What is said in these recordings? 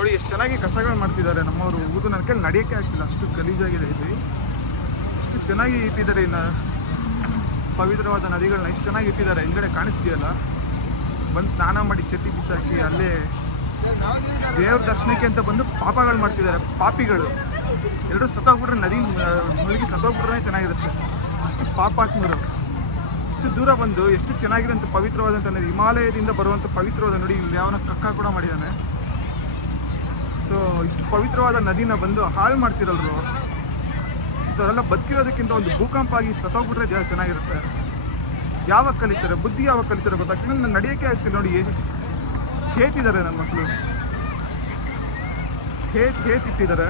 ನೋಡಿ ಎಷ್ಟು ಚೆನ್ನಾಗಿ ಕಸಗಳು ಮಾಡ್ತಿದ್ದಾರೆ ನಮ್ಮವರು. ನನ್ನ ಕೈಲಿ ನಡೆಯೋಕ್ಕೆ ಆಗ್ತಿಲ್ಲ, ಅಷ್ಟು ಗಲೀಜಾಗಿದೆ ಇಲ್ಲಿ. ಎಷ್ಟು ಚೆನ್ನಾಗಿ ಇಟ್ಟಿದ್ದಾರೆ ಇನ್ನು ಪವಿತ್ರವಾದ ನದಿಗಳನ್ನ ಎಷ್ಟು ಚೆನ್ನಾಗಿ ಇಟ್ಟಿದ್ದಾರೆ. ಹಿಂದ್ಗಡೆ ಕಾಣಿಸ್ತೀಯಲ್ಲ, ಬಂದು ಸ್ನಾನ ಮಾಡಿ ಚಟ್ಟಿ ಬಿಸಾಕಿ ಅಲ್ಲೇ ದೇವ್ರ ದರ್ಶನಕ್ಕೆ ಅಂತ ಬಂದು ಪಾಪಗಳು ಮಾಡ್ತಿದ್ದಾರೆ. ಪಾಪಿಗಳು ಎಲ್ಲರೂ ಸತ್ತೋಗ್ಬಿಟ್ರೆ, ನದಿ ಮುಳುಗಿ ಸತ್ತೋಗ್ಬಿಟ್ರೆ ಚೆನ್ನಾಗಿರುತ್ತೆ. ಅಷ್ಟು ಪಾಪಾತ್ಮರು ಇಷ್ಟು ದೂರ ಬಂದು ಎಷ್ಟು ಚೆನ್ನಾಗಿರೋಂಥ ಪವಿತ್ರವಾದಂಥ ನದಿ, ಹಿಮಾಲಯದಿಂದ ಬರುವಂಥ ಪವಿತ್ರವಾದ ನೋಡಿ. ಇಲ್ಲಿ ಯಾವನ ಕಕ್ಕ ಕೂಡ ಮಾಡಿದ್ದಾನೆ. ಸೊ ಇಷ್ಟು ಪವಿತ್ರವಾದ ನದಿನ ಬಂದು ಹಾಳು ಮಾಡ್ತಿರಲ್ರು. ಇಂಥವರೆಲ್ಲ ಬದುಕಿರೋದಕ್ಕಿಂತ ಒಂದು ಭೂಕಂಪ ಆಗಿ ಸತ್ತೋಗ್ಬಿಟ್ರೆ ಚೆನ್ನಾಗಿರುತ್ತೆ. ಯಾವಾಗ ಕಲಿತಾರೆ ಬುದ್ಧಿ, ಯಾವಾಗ ಕಲಿತಾರೆ ಗೊತ್ತಾಗ್ತಿಲ್ಲ. ನಾನು ನಡೆಯೋಕ್ಕೆ ಆಗ್ತಿಲ್ಲ ನೋಡಿ. ಹೇತಿದ್ದಾರೆ ನನ್ನ ಮಕ್ಕಳು, ಹೇತಿಟ್ಟಿದ್ದಾರೆ.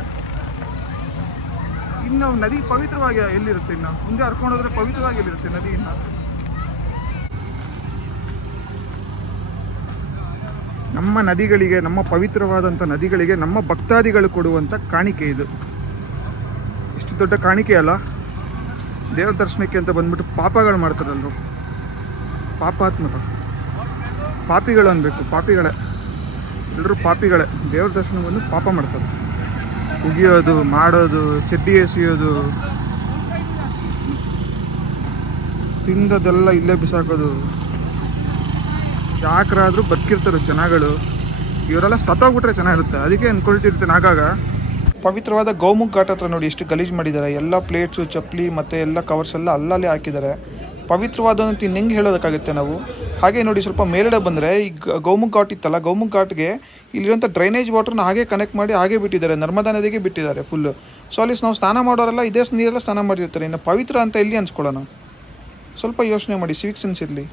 ಇನ್ನು ನದಿ ಪವಿತ್ರವಾಗಿ ಎಲ್ಲಿರುತ್ತೆ? ಇನ್ನು ಮುಂದೆ ಹರ್ಕೊಂಡೋದ್ರೆ ಪವಿತ್ರವಾಗಿ ಎಲ್ಲಿರುತ್ತೆ ನದಿ? ಇನ್ನು ನಮ್ಮ ನದಿಗಳಿಗೆ, ನಮ್ಮ ಪವಿತ್ರವಾದಂಥ ನದಿಗಳಿಗೆ ನಮ್ಮ ಭಕ್ತಾದಿಗಳು ಕೊಡುವಂಥ ಕಾಣಿಕೆ ಇದು. ಇಷ್ಟು ದೊಡ್ಡ ಕಾಣಿಕೆ ಅಲ್ಲ. ದೇವ್ರ ದರ್ಶನಕ್ಕೆ ಅಂತ ಬಂದ್ಬಿಟ್ಟು ಪಾಪಗಳು ಮಾಡ್ತಾರಲ್ರು, ಪಾಪಾತ್ಮರು, ಪಾಪಿಗಳು ಅನ್ಬೇಕು. ಪಾಪಿಗಳೇ ಎಲ್ಲರೂ, ಪಾಪಿಗಳೇ. ದೇವ್ರ ದರ್ಶನ ಬಂದು ಪಾಪ ಮಾಡ್ತಾರೆ. ಉಗಿಯೋದು, ಮಾಡೋದು, ಚಡ್ಡಿ ಎಸೆಯೋದು, ತಿಂದದೆಲ್ಲ ಇಲ್ಲೇ ಬಿಸಾಕೋದು. ಯಾಕ್ರಾದ್ರೂ ಬದುಕಿರ್ತಾರೆ ಜನಗಳು. ಇವರೆಲ್ಲ ಸತ್ತೋಗ್ಬಿಟ್ರೆ ಚೆನ್ನಾಗಿರುತ್ತೆ. ಅದಕ್ಕೆ ಅಂದ್ಕೊಳ್ತಿರ್ತೇನೆ ಆಗಾಗ. ಪವಿತ್ರವಾದ ಗೌಮುಖ್ ಘಾಟ್ ಹತ್ರ ನೋಡಿ ಎಷ್ಟು ಗಲೀಜು ಮಾಡಿದ್ದಾರೆ. ಎಲ್ಲ ಪ್ಲೇಟ್ಸು, ಚಪ್ಪಲಿ ಮತ್ತು ಎಲ್ಲ ಕವರ್ಸ್ ಎಲ್ಲ ಅಲ್ಲಲ್ಲಿ ಹಾಕಿದ್ದಾರೆ. ಪವಿತ್ರವಾದಂತ ಹೆಂಗೆ ಹೇಳೋದಕ್ಕಾಗುತ್ತೆ ನಾವು? ಹಾಗೆ ನೋಡಿ ಸ್ವಲ್ಪ ಮೇಲ್ಗಡೆ ಬಂದರೆ ಈ ಗೌಮುಖ್ ಘಾಟ್ ಇತ್ತಲ್ಲ, ಗೌಮುಖ್ ಘಾಟ್ಗೆ ಇಲ್ಲಿರೋಂಥ ಡ್ರೈನೇಜ್ ವಾಟರ್ನ ಹಾಗೆ ಕನೆಕ್ಟ್ ಮಾಡಿ ಹಾಗೆ ಬಿಟ್ಟಿದ್ದಾರೆ. ನರ್ಮದಾ ನದಿಗೆ ಬಿಟ್ಟಿದ್ದಾರೆ ಫುಲ್ಲು. ಸೊ ಅಲ್ಲಿ ನಾವು ಸ್ನಾನ ಮಾಡೋರೆಲ್ಲ ಇದೇ ನೀರೆಲ್ಲ ಸ್ನಾನ ಮಾಡಿರ್ತಾರೆ. ಇನ್ನು ಪವಿತ್ರ ಅಂತ ಎಲ್ಲಿ ಅನ್ಸ್ಕೊಳ್ಳೋಣ? ಸ್ವಲ್ಪ ಯೋಚನೆ ಮಾಡಿ, ಸಿವಿಕ್ ಸೆನ್ಸ್ ಇರಲಿ.